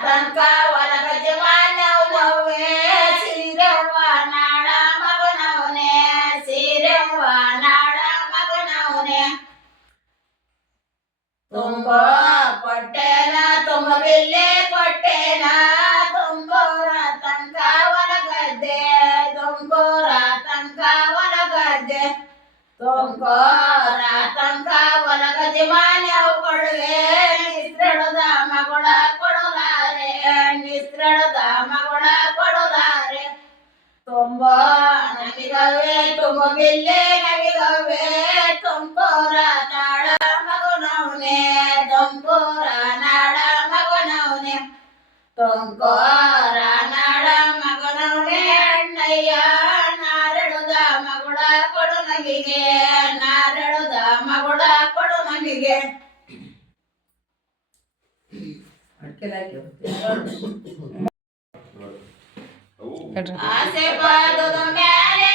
ತನಕ ಒಲಗಜ ಮಾನವನವೇ ಸೀರವ್ವ ನಾಡ ಮಗನವನೇ ಸೀರವ್ವ ನಾಡ ಮಗನವನೇ ತುಂಬ ಕೊಟ್ಟೆನ ತುಂಬ ಬಿಲ್ಲೆ ಕೊಟ್ಟೆನ ತುಂಬೋರ ತನಕ ಒಲಗದ್ದೆ ತುಂಬೋರ ತನಕ ಒಲಗದ್ದೆ ತುಂಬೋರ ತನಕ ಒಲಗದ್ದೆ ಮಾನ್ಯವು ಕೊಡುವೆ ನಿಸ್ರಡದ ಮಗಳ ಕೊಡಲಾರೆ ನಿಸ್ರಡದ ಮಗಳ ಕೊಡಲಾರೆ ತುಂಬ ನಮಿಗವೇ ತುಂಬ ಬಿಲ್ಲೆ ನಮಿಗವೇ ತುಂಬೋರ ನಾಡ ಮಗನವನೇ ತುಂಬೋರ ನಾಡ ಮಗನವನೇ ತುಂಬೋರ ನಾಡ ಮಗನವನೇ ಅಣ್ಣಯ್ಯ ನಾರಳದ ಮಗಳ ಕೊಡು ನಮಿಗೆ ನಾರಳದ ಮಗಳ ಕೊಡು ನಮಿಗೆ ಆಸೆ ಪಾದದ ಮ್ಯಾಲೆ